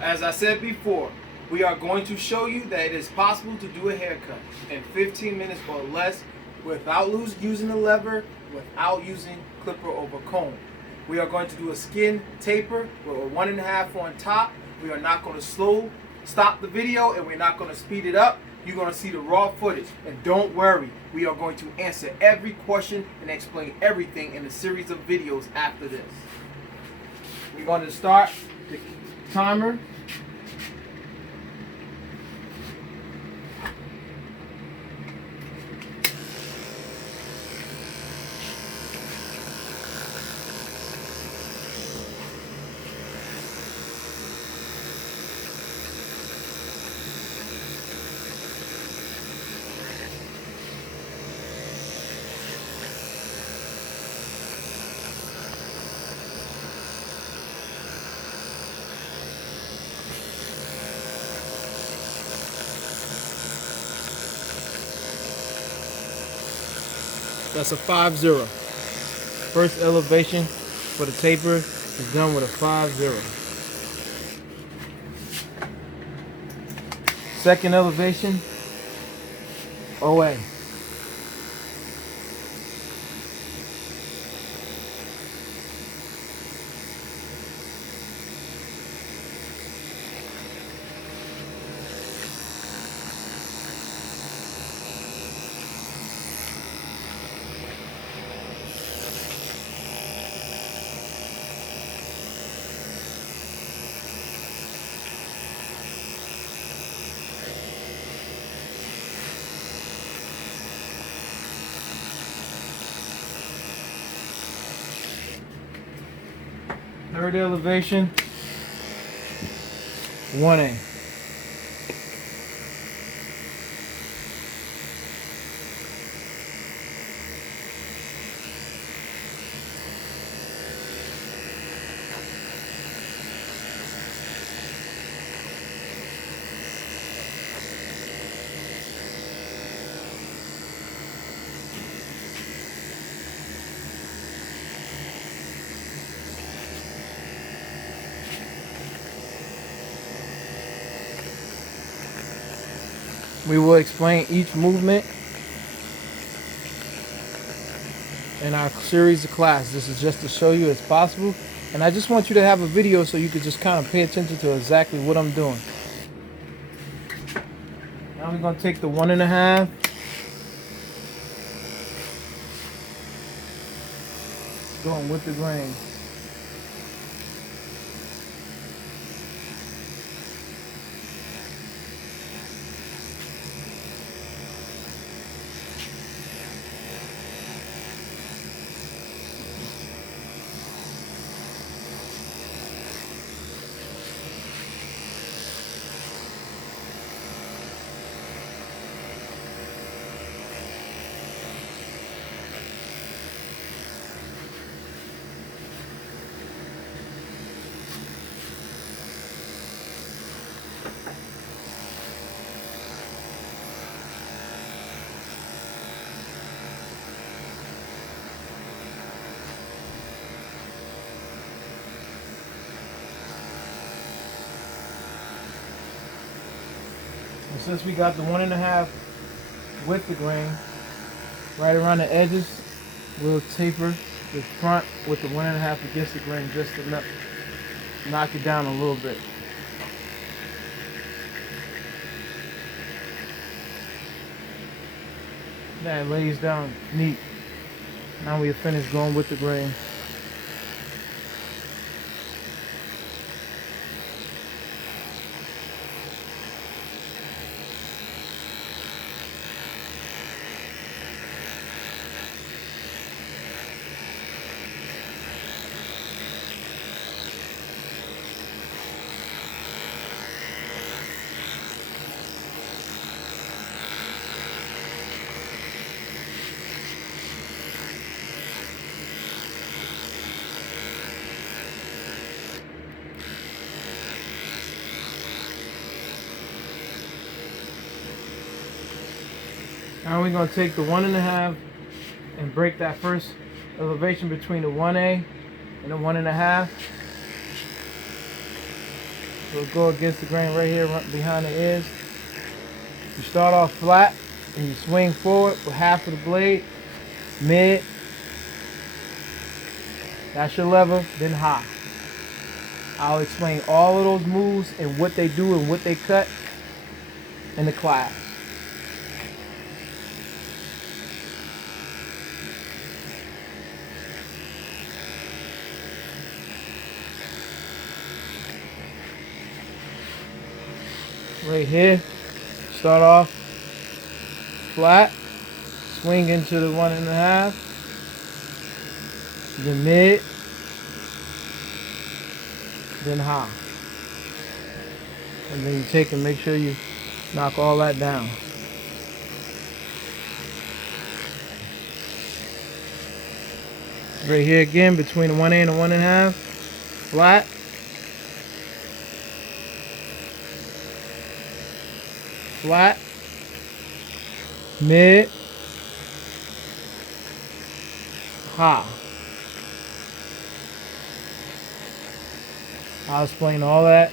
As I said before, we are going to show you that it is possible to do a haircut in 15 minutes or less without using a lever, without using clipper over comb. We are going to do a skin taper with a 1.5 on top. We are not going to stop the video, and we're not going to speed it up. You're going to see the raw footage. And don't worry, we are going to answer every question and explain everything in a series of videos after this. We're going to start the timer. That's a 5-0. First elevation for the taper is done with a 5-0. Second elevation, OA. Third elevation, 1A. We will explain each movement in our series of class. This is just to show you it's possible. And I just want you to have a video so you could just kind of pay attention to exactly what I'm doing. Now we're going to take the 1.5. Going with the grain. And since we got the 1.5 with the grain, right around the edges, we'll taper the front with the 1.5 against the grain just to knock it down a little bit. That lays down neat. Now we have finished going with the grain. Now we're going to take the 1.5 and break that first elevation between the 1A and the 1.5. We'll go against the grain right here behind the ears. You start off flat and you swing forward with half of the blade, mid, that's your lever, then high. I'll explain all of those moves and what they do and what they cut in the class. Right here, start off flat, swing into the 1.5, then mid, then high. And then you take and make sure you knock all that down. Right here again, between the 1A and the 1.5, flat. Flat, mid, high. I'll explain all that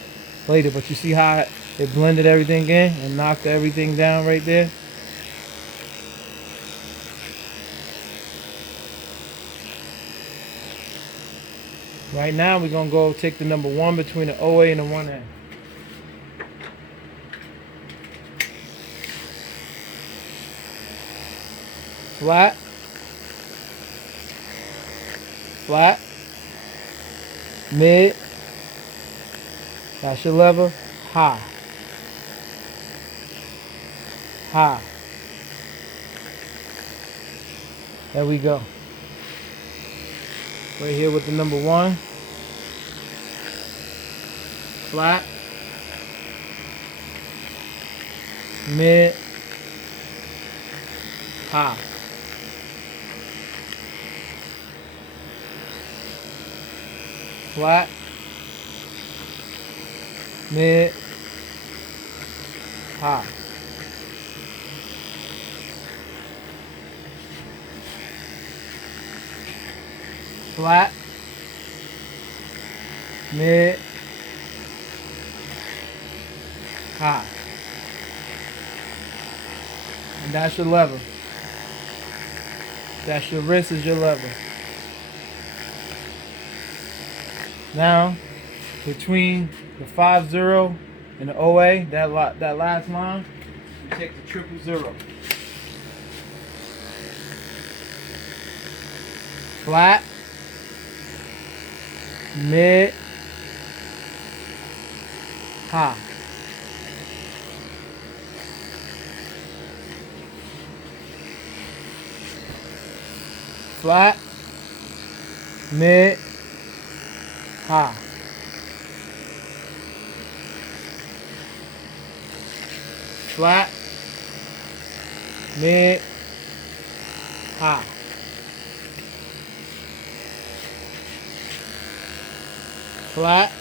later, but you see how it blended everything in and knocked everything down right there? Right now we're gonna go take the number 1 between the OA and the 1A. Flat, flat, mid, that's your lever, high, high. There we go. Right here with the number 1, flat, mid, high. Flat, mid, high. Flat, mid, high. And that's your lever. That's your wrist is your lever. Now, between the 5-0 and the OA, that last line, you take the 000. Flat, mid, high. Flat, mid, high. Flat, mid, high. Flat,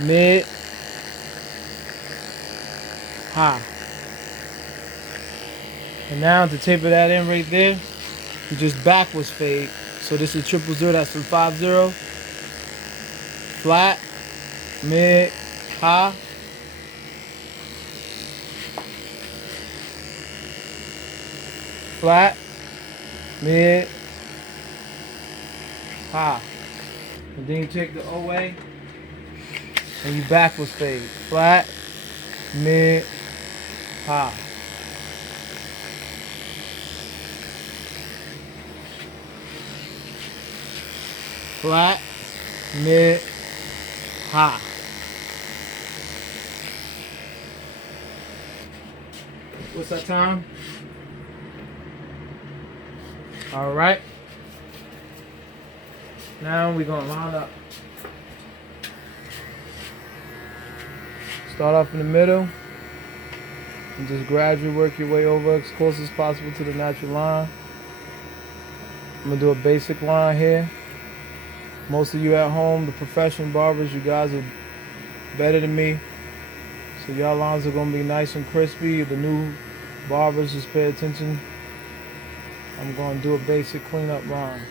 mid, high. And now to taper that in right there, you just backwards fade. So this is 000, that's from 5-0. Flat, mid, high. Flat, mid, high. And then you take the OA and you backwards fade. Flat, mid, high. Flat, mid, high. What's that time? All right. Now we're gonna line up. Start off in the middle and just gradually work your way over as close as possible to the natural line. I'm gonna do a basic line here. Most of you at home, the professional barbers, you guys are better than me. So y'all lines are gonna be nice and crispy. The new barbers, just pay attention. I'm gonna do a basic cleanup line.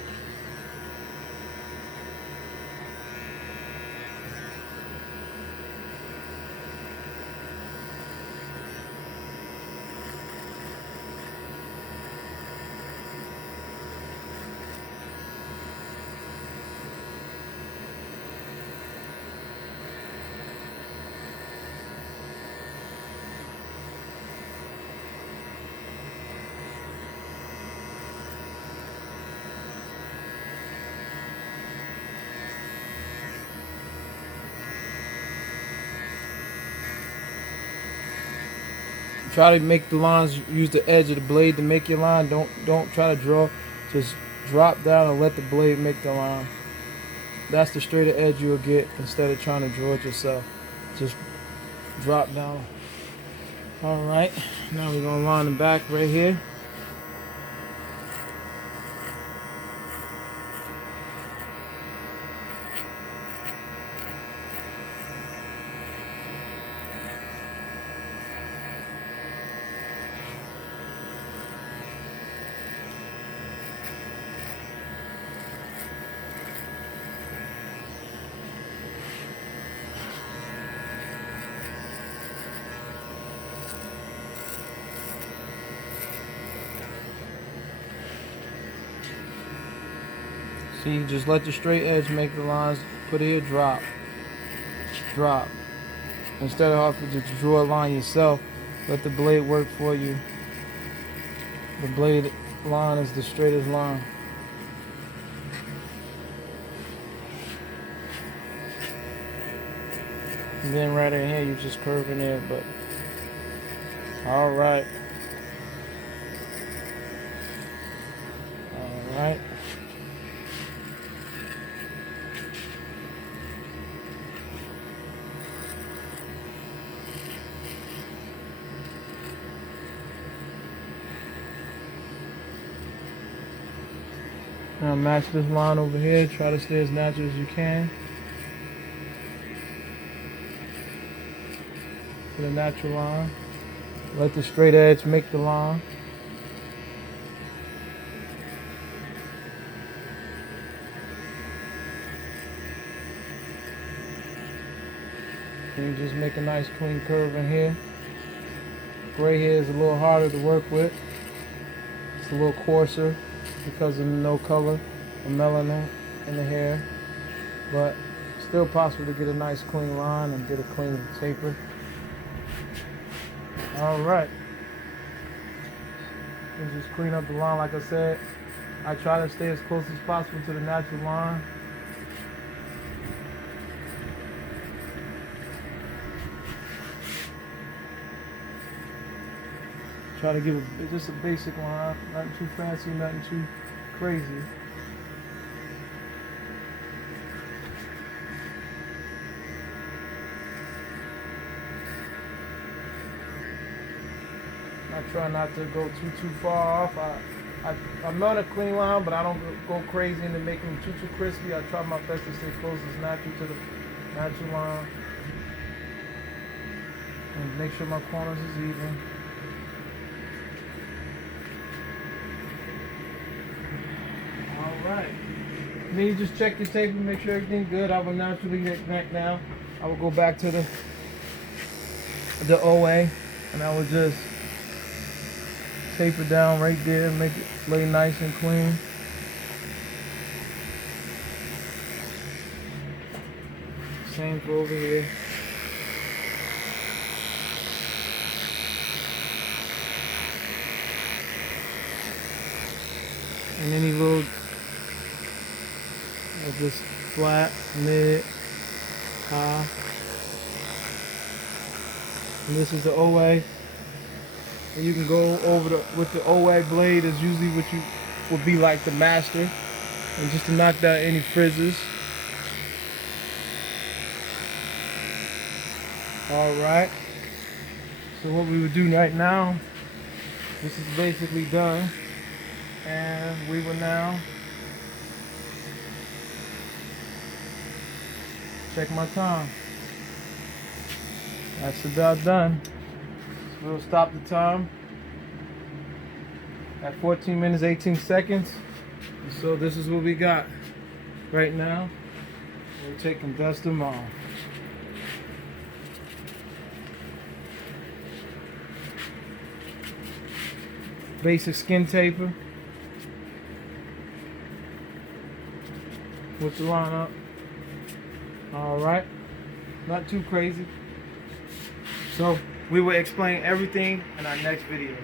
Try to make the lines, use the edge of the blade to make your line. Don't try to draw. Just drop down and let the blade make the line. That's the straighter edge you'll get instead of trying to draw it yourself. Just drop down. Alright, now we're going to line the back right here. See, just let the straight edge make the lines. Put it here, drop. Drop. Instead of having to draw a line yourself, let the blade work for you. The blade line is the straightest line. And then right in here, you're just curving it, but alright. Alright. Now match this line over here. Try to stay as natural as you can. To the natural line. Let the straight edge make the line. And you just make a nice clean curve in here. Gray hair is a little harder to work with. It's a little coarser because of no color or melanin in the hair, but still possible to get a nice clean line and get a clean taper. Alright, and just clean up the line. Like I said, I try to stay as close as possible to the natural line. Try to give just a basic line, nothing too fancy, nothing too crazy. I try not to go too far off. I'm not a clean line, but I don't go crazy into making them too crispy. I try my best to stay close as natural to the natural line. And make sure my corners is even. Alright. Then you just check your tape and make sure everything's good. I will naturally get back now. I will go back to the OA and I will just tape it down right there, make it lay nice and clean. Same for over here. And any little, just flat, mid, high. And this is the OA. And you can go over with the OA blade is usually what you would be like the master. And just to knock down any frizzes. Alright. So what we would do right now, this is basically done. And we will now check my time. That's about done. So we'll stop the time at 14 minutes 18 seconds. And so this is what we got right now. We'll take and dust them off. Basic skin taper with the line up. Alright, not too crazy. So we will explain everything in our next video.